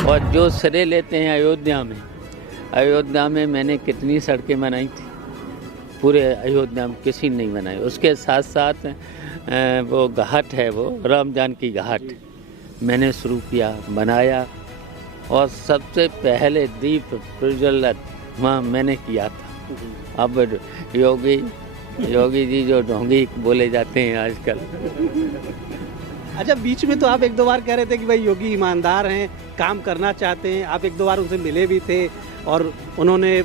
और जो श्रेय लेते हैं अयोध्या में मैंने कितनी सड़कें बनाई थी, पूरे अयोध्या में किसी ने नहीं बनाई। उसके साथ साथ वो घाट है, वो राम जानकी घाट मैंने शुरू किया, बनाया, और सबसे पहले दीप प्रज्वलित वहाँ मैंने किया था। अब योगी जी जो ढोंगी बोले जाते हैं आजकल। अच्छा, बीच में तो आप एक दो बार कह रहे थे कि भाई योगी ईमानदार हैं, काम करना चाहते हैं। आप एक दो बार उनसे मिले भी थे और उन्होंने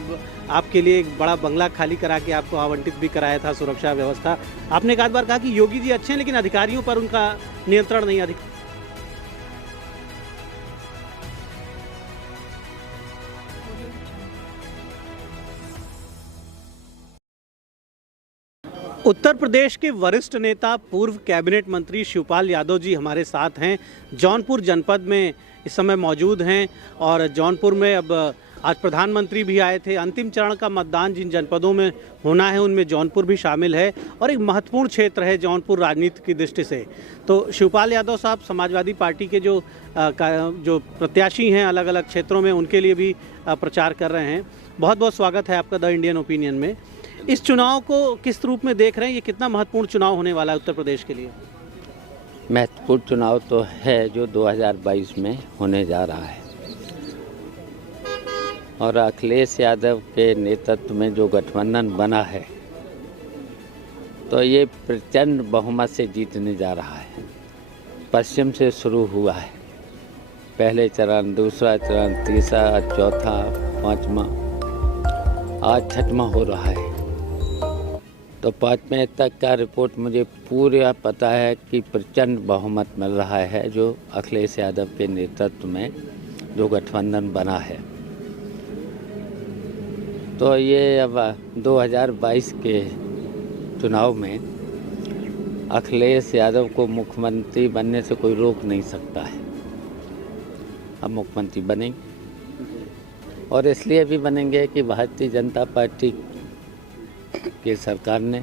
आपके लिए एक बड़ा बंगला खाली करा के आपको आवंटित भी कराया था, सुरक्षा व्यवस्था। आपने एक आध बार कहा कि योगी जी अच्छे हैं लेकिन अधिकारियों पर उनका नियंत्रण नहीं। उत्तर प्रदेश के वरिष्ठ नेता पूर्व कैबिनेट मंत्री शिवपाल यादव जी हमारे साथ हैं। जौनपुर जनपद में इस समय मौजूद हैं और जौनपुर में अब आज प्रधानमंत्री भी आए थे। अंतिम चरण का मतदान जिन जनपदों में होना है उनमें जौनपुर भी शामिल है और एक महत्वपूर्ण क्षेत्र है जौनपुर राजनीति की दृष्टि से। तो शिवपाल यादव साहब समाजवादी पार्टी के जो प्रत्याशी हैं अलग अलग क्षेत्रों में, उनके लिए भी प्रचार कर रहे हैं। बहुत बहुत स्वागत है आपका द इंडियन ओपिनियन में। इस चुनाव को किस रूप में देख रहे हैं? ये कितना महत्वपूर्ण चुनाव होने वाला है उत्तर प्रदेश के लिए? महत्वपूर्ण चुनाव तो है जो 2022 में होने जा रहा है, और अखिलेश यादव के नेतृत्व में जो गठबंधन बना है तो ये प्रचंड बहुमत से जीतने जा रहा है। पश्चिम से शुरू हुआ है, पहले चरण, दूसरा चरण, तीसरा, चौथा, पांचवा, आज छठवां हो रहा है। तो 5वें तक का रिपोर्ट मुझे पूरा पता है कि प्रचंड बहुमत मिल रहा है जो अखिलेश यादव के नेतृत्व में जो गठबंधन बना है। तो ये अब 2022 के चुनाव में अखिलेश यादव को मुख्यमंत्री बनने से कोई रोक नहीं सकता है। अब मुख्यमंत्री बनेंगे, और इसलिए भी बनेंगे कि भारतीय जनता पार्टी की सरकार ने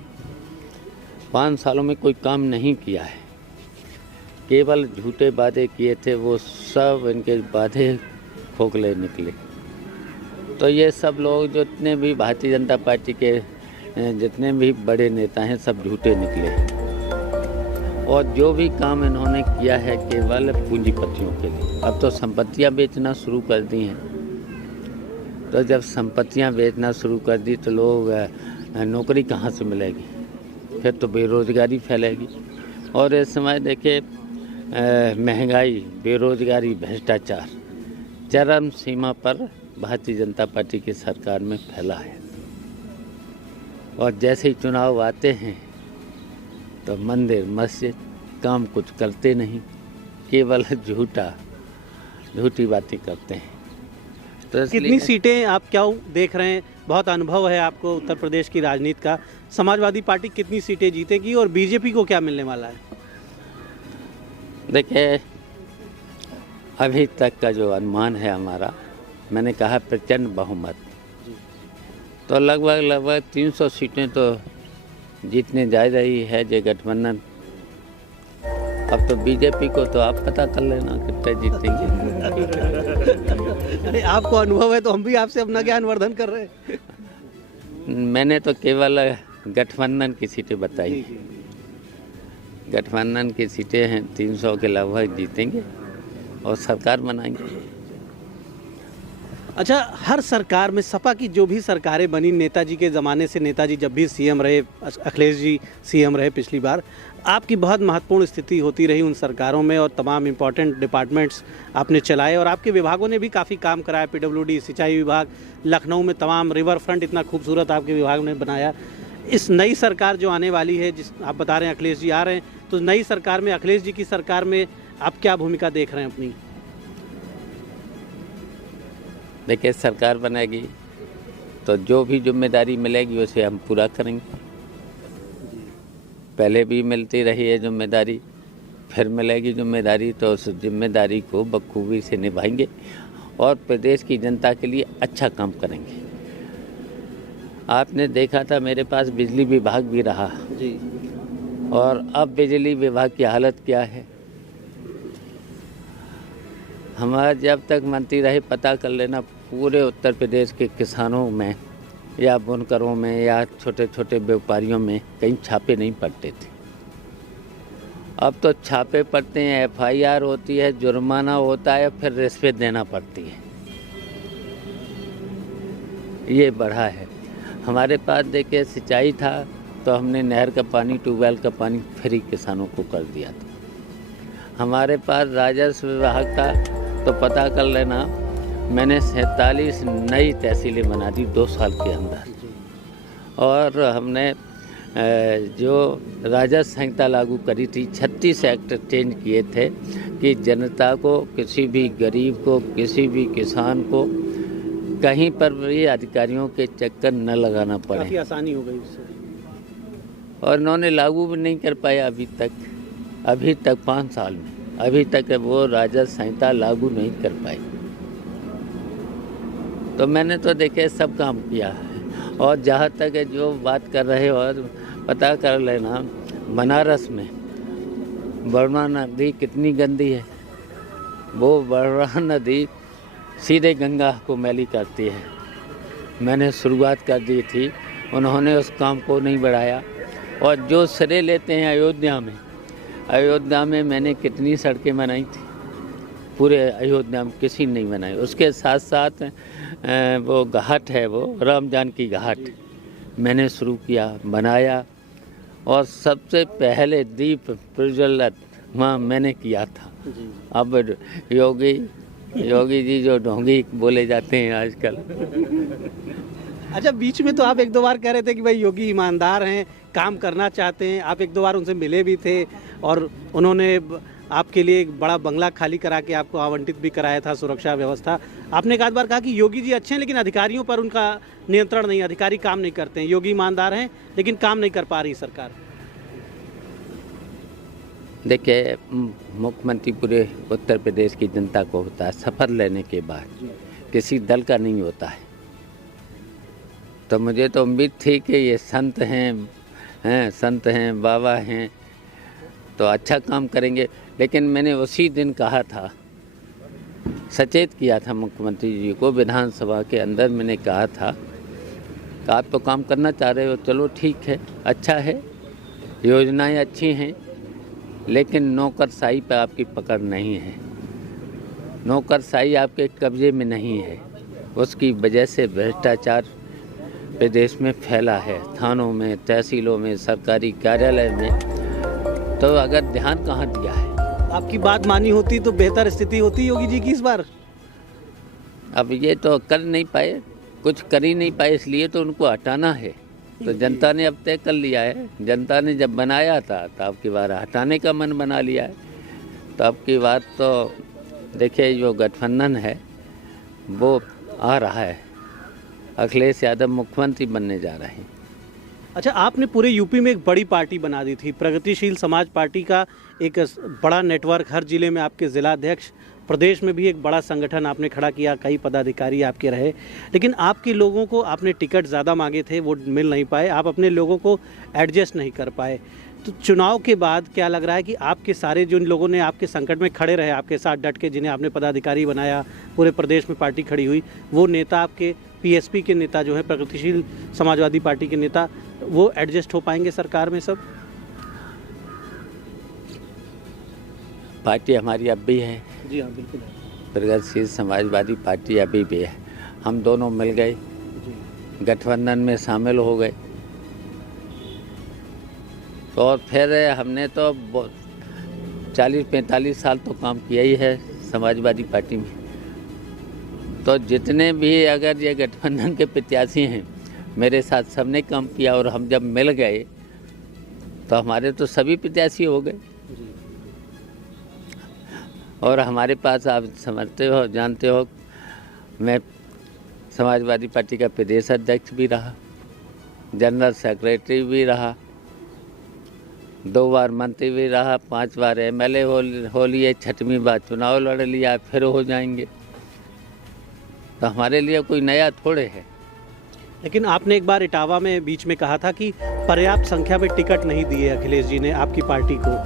5 सालों में कोई काम नहीं किया है, केवल झूठे वादे किए थे, वो सब इनके वादे खोखले निकले। तो ये सब लोग जितने भी भारतीय जनता पार्टी के जितने भी बड़े नेता हैं सब झूठे निकले, और जो भी काम इन्होंने किया है केवल पूंजीपतियों के लिए। अब तो संपत्तियां बेचना शुरू कर दी हैं, तो जब संपत्तियां बेचना शुरू कर दी तो लोग नौकरी कहाँ से मिलेगी? फिर तो बेरोजगारी फैलेगी। और इस समय देखिए महंगाई, बेरोजगारी, भ्रष्टाचार चरम सीमा पर भारतीय जनता पार्टी की सरकार में फैला है। और जैसे ही चुनाव आते हैं तो मंदिर मस्जिद काम कुछ करते नहीं, केवल झूठी बातें करते हैं। तो कितनी सीटें आप क्या देख रहे हैं? बहुत अनुभव है आपको उत्तर प्रदेश की राजनीति का। समाजवादी पार्टी कितनी सीटें जीतेगी और बीजेपी को क्या मिलने वाला है? देखिए, अभी तक का जो अनुमान है हमारा, मैंने कहा प्रचंड बहुमत, तो लगभग 300 सीटें तो जीतने जा रही है जो गठबंधन। अब तो बीजेपी को तो आप पता कर लेना कितने जीतेंगे। अरे आपको अनुभव है तो हम भी आपसे अपना ज्ञानवर्धन कर रहे हैं। मैंने तो केवल गठबंधन की सीटें बताई। गठबंधन की सीटें हैं 300 के लगभग जीतेंगे और सरकार बनाएंगे। अच्छा, हर सरकार में सपा की जो भी सरकारें बनी, नेताजी के ज़माने से, नेताजी जब भी सीएम रहे, अखिलेश जी सीएम रहे पिछली बार, आपकी बहुत महत्वपूर्ण स्थिति होती रही उन सरकारों में और तमाम इम्पोर्टेंट डिपार्टमेंट्स आपने चलाए और आपके विभागों ने भी काफ़ी काम कराया। पीडब्ल्यूडी, सिंचाई विभाग, लखनऊ में तमाम रिवर फ्रंट इतना खूबसूरत आपके विभाग ने बनाया। इस नई सरकार जो आने वाली है, जिस आप बता रहे हैं अखिलेश जी आ रहे हैं, तो नई सरकार में, अखिलेश जी की सरकार में आप क्या भूमिका देख रहे हैं अपनी? देखिए, सरकार बनेगी तो जो भी जिम्मेदारी मिलेगी उसे हम पूरा करेंगे। पहले भी मिलती रही है जिम्मेदारी, फिर मिलेगी जिम्मेदारी, तो उस जिम्मेदारी को बखूबी से निभाएंगे और प्रदेश की जनता के लिए अच्छा काम करेंगे। आपने देखा था मेरे पास बिजली विभाग भी रहा जी, और अब बिजली विभाग की हालत क्या है? हमारा जब तक मंत्री रहे, पता कर लेना, पूरे उत्तर प्रदेश के किसानों में या बुनकरों में या छोटे छोटे व्यापारियों में कहीं छापे नहीं पड़ते थे। अब तो छापे पड़ते हैं, FIR होती है, जुर्माना होता है, फिर रिश्वत देना पड़ती है। ये बढ़ा है। हमारे पास देखिए सिंचाई था तो हमने नहर का पानी, ट्यूबवेल का पानी फ्री किसानों को कर दिया था। हमारे पास राजस्व विभाग था तो पता कर लेना, मैंने 47 नई तहसीलें बना दी 2 साल के अंदर। और हमने जो राजस्व संहिता लागू करी थी, 36 एक्ट चेंज किए थे कि जनता को, किसी भी गरीब को, किसी भी किसान को कहीं पर भी अधिकारियों के चक्कर न लगाना पड़े। काफ़ी आसानी हो गई उससे। और इन्होंने लागू भी नहीं कर पाया अभी तक 5 साल में अभी तक वो राजस्व संहिता लागू नहीं कर पाई। तो मैंने तो देखे सब काम किया है। और जहाँ तक है जो बात कर रहे हो, और पता कर लेना, बनारस में बरना नदी कितनी गंदी है। वो बरना नदी सीधे गंगा को मैली करती है। मैंने शुरुआत कर दी थी, उन्होंने उस काम को नहीं बढ़ाया। और जो श्रेय लेते हैं अयोध्या में मैंने कितनी सड़कें बनाई थी, पूरे अयोध्या में किसी ने नहीं बनाई। उसके साथ साथ वो घाट है, वो राम जानकी घाट मैंने शुरू किया, बनाया। और सबसे पहले दीप प्रज्वलित वहाँ मैंने किया था। अब योगी जी जो ढोंगी बोले जाते हैं आजकल। अच्छा, बीच में तो आप 1-2 बार कह रहे थे कि भाई योगी ईमानदार हैं, काम करना चाहते हैं। आप 1-2 बार उनसे मिले भी थे और उन्होंने आपके लिए एक बड़ा बंगला खाली करा के आपको आवंटित भी कराया था, सुरक्षा व्यवस्था। आपने एक आध बार कहा कि योगी जी अच्छे हैं लेकिन अधिकारियों पर उनका नियंत्रण नहीं, अधिकारी काम नहीं करते हैं। योगी ईमानदार हैं लेकिन काम नहीं कर पा रही सरकार। देखिए, मुख्यमंत्री पूरे उत्तर प्रदेश की जनता को होता है, शपथ लेने के बाद किसी दल का नहीं होता है। तो मुझे तो उम्मीद थी कि ये संत हैं, बाबा हैं, तो अच्छा काम करेंगे। लेकिन मैंने उसी दिन कहा था, सचेत किया था मुख्यमंत्री जी को, विधानसभा के अंदर मैंने कहा था कि आप तो काम करना चाह रहे हो, चलो ठीक है, अच्छा है, योजनाएं अच्छी हैं, लेकिन नौकरशाही पर आपकी पकड़ नहीं है। नौकरशाही आपके कब्जे में नहीं है। उसकी वजह से भ्रष्टाचार प्रदेश में फैला है, थानों में, तहसीलों में, सरकारी कार्यालय में। तो अगर ध्यान कहाँ दिया है? आपकी बात मानी होती तो बेहतर स्थिति होती योगी जी की इस बार। अब ये तो कर नहीं पाए, कुछ कर ही नहीं पाए, इसलिए तो उनको हटाना है। तो जनता ने अब तय कर लिया है। जनता ने जब बनाया था तो अब की बार हटाने का मन बना लिया है। तो अब की बात तो देखिए, जो गठबंधन है वो आ रहा है, अखिलेश यादव मुख्यमंत्री बनने जा रहे हैं। अच्छा, आपने पूरे यूपी में एक बड़ी पार्टी बना दी थी, प्रगतिशील समाज पार्टी का एक बड़ा नेटवर्क, हर जिले में आपके जिलाध्यक्ष, प्रदेश में भी एक बड़ा संगठन आपने खड़ा किया, कई पदाधिकारी आपके रहे। लेकिन आपके लोगों को, आपने टिकट ज़्यादा मांगे थे, वो मिल नहीं पाए, आप अपने लोगों को एडजस्ट नहीं कर पाए। तो चुनाव के बाद क्या लग रहा है कि आपके सारे जिन लोगों ने आपके संकट में खड़े रहे, आपके साथ डट के, जिन्हें आपने पदाधिकारी बनाया, पूरे प्रदेश में पार्टी खड़ी हुई, वो नेता, आपके PSP के नेता जो है, प्रगतिशील समाजवादी पार्टी के नेता, वो एडजस्ट हो पाएंगे सरकार में सब? पार्टी हमारी अब भी है। जी हाँ, बिल्कुल। प्रगतिशील समाजवादी पार्टी अभी भी है। हम दोनों मिल गए, गठबंधन में शामिल हो गए। तो और फिर हमने तो 40-45 साल तो काम किया ही है समाजवादी पार्टी में। तो जितने भी अगर ये गठबंधन के प्रत्याशी हैं, मेरे साथ सबने काम किया। और हम जब मिल गए तो हमारे तो सभी प्रत्याशी हो गए। और हमारे पास, आप समझते हो, जानते हो, मैं समाजवादी पार्टी का प्रदेश अध्यक्ष भी रहा, जनरल सेक्रेटरी भी रहा, 2 बार मंत्री भी रहा, 5 बार MLA हो लिए, 6वीं बार चुनाव लड़ लिया, फिर हो जाएंगे। तो हमारे लिए कोई नया थोड़े है। लेकिन आपने एक बार इटावा में बीच में कहा था कि पर्याप्त संख्या में टिकट नहीं दिए अखिलेश जी ने आपकी पार्टी को,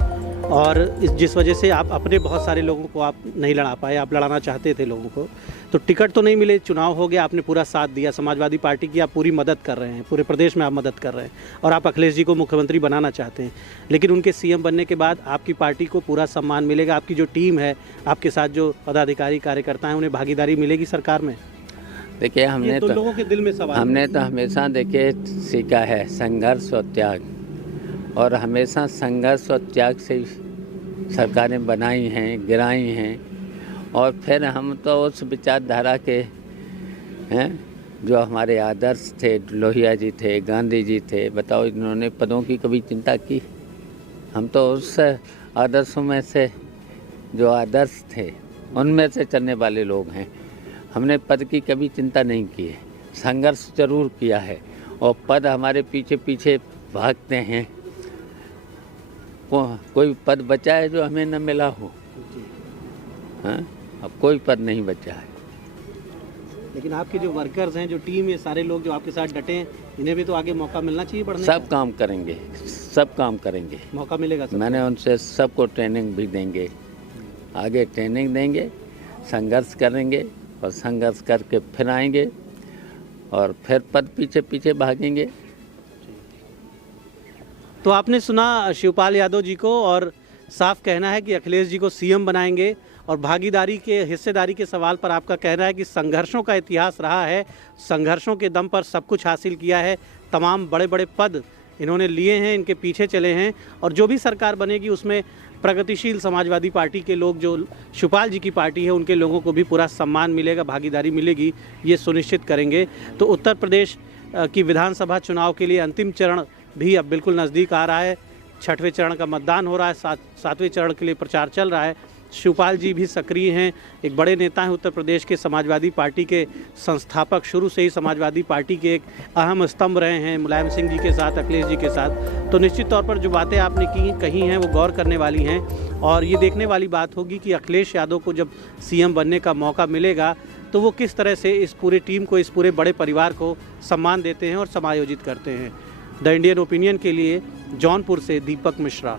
और जिस वजह से आप अपने बहुत सारे लोगों को आप नहीं लड़ा पाए, आप लड़ाना चाहते थे लोगों को, तो टिकट तो नहीं मिले, चुनाव हो गया, आपने पूरा साथ दिया, समाजवादी पार्टी की आप पूरी मदद कर रहे हैं, पूरे प्रदेश में आप मदद कर रहे हैं और आप अखिलेश जी को मुख्यमंत्री बनाना चाहते हैं। लेकिन उनके सीएम बनने के बाद आपकी पार्टी को पूरा सम्मान मिलेगा, आपकी जो टीम है, आपके साथ जो पदाधिकारी कार्यकर्ता हैं, उन्हें भागीदारी मिलेगी सरकार में? देखिए, हमने तो लोगों के दिल में सवाल हमने तो हमेशा देखिए सीखा है संघर्ष और त्याग, और हमेशा संघर्ष और त्याग से सरकारें बनाई हैं, गिराई हैं। और फिर हम तो उस विचारधारा के हैं जो हमारे आदर्श थे, लोहिया जी थे, गांधी जी थे, बताओ इन्होंने पदों की कभी चिंता की? हम तो उस आदर्शों में से, जो आदर्श थे उनमें से चलने वाले लोग हैं। हमने पद की कभी चिंता नहीं की है, संघर्ष जरूर किया है, और पद हमारे पीछे पीछे भागते हैं। कोई पद बचा है जो हमें न मिला हो? हाँ, अब कोई पद नहीं बचा है। लेकिन आपके जो वर्कर्स हैं, जो टीम, ये सारे लोग जो आपके साथ डटे हैं, इन्हें भी तो आगे मौका मिलना चाहिए बढ़ने का। सब काम करेंगे, सब काम करेंगे, मौका मिलेगा सबको। मैंने उनसे सबको ट्रेनिंग भी देंगे, आगे ट्रेनिंग देंगे, संघर्ष करेंगे और संघर्ष करके फिर आएंगे और फिर पद पीछे पीछे भागेंगे। तो आपने सुना शिवपाल यादव जी को, और साफ कहना है कि अखिलेश जी को सीएम बनाएंगे। और भागीदारी के, हिस्सेदारी के सवाल पर आपका कहना है कि संघर्षों का इतिहास रहा है, संघर्षों के दम पर सब कुछ हासिल किया है, तमाम बड़े बड़े पद इन्होंने लिए हैं, इनके पीछे चले हैं, और जो भी सरकार बनेगी उसमें प्रगतिशील समाजवादी पार्टी के लोग, जो शिवपाल जी की पार्टी है, उनके लोगों को भी पूरा सम्मान मिलेगा, भागीदारी मिलेगी, ये सुनिश्चित करेंगे। तो उत्तर प्रदेश की विधानसभा चुनाव के लिए अंतिम चरण भी अब बिल्कुल नज़दीक आ रहा है। 6वें चरण का मतदान हो रहा है, 7वें चरण के लिए प्रचार चल रहा है। शिवपाल जी भी सक्रिय हैं, एक बड़े नेता हैं, उत्तर प्रदेश के समाजवादी पार्टी के संस्थापक, शुरू से ही समाजवादी पार्टी के एक अहम स्तंभ रहे हैं, मुलायम सिंह जी के साथ, अखिलेश जी के साथ। तो निश्चित तौर पर जो बातें आपने कही हैं वो गौर करने वाली हैं, और ये देखने वाली बात होगी कि अखिलेश यादव को जब सीएम बनने का मौका मिलेगा तो वो किस तरह से इस पूरे टीम को, इस पूरे बड़े परिवार को सम्मान देते हैं और समायोजित करते हैं। द इंडियन ओपिनियन के लिए जौनपुर से दीपक मिश्रा।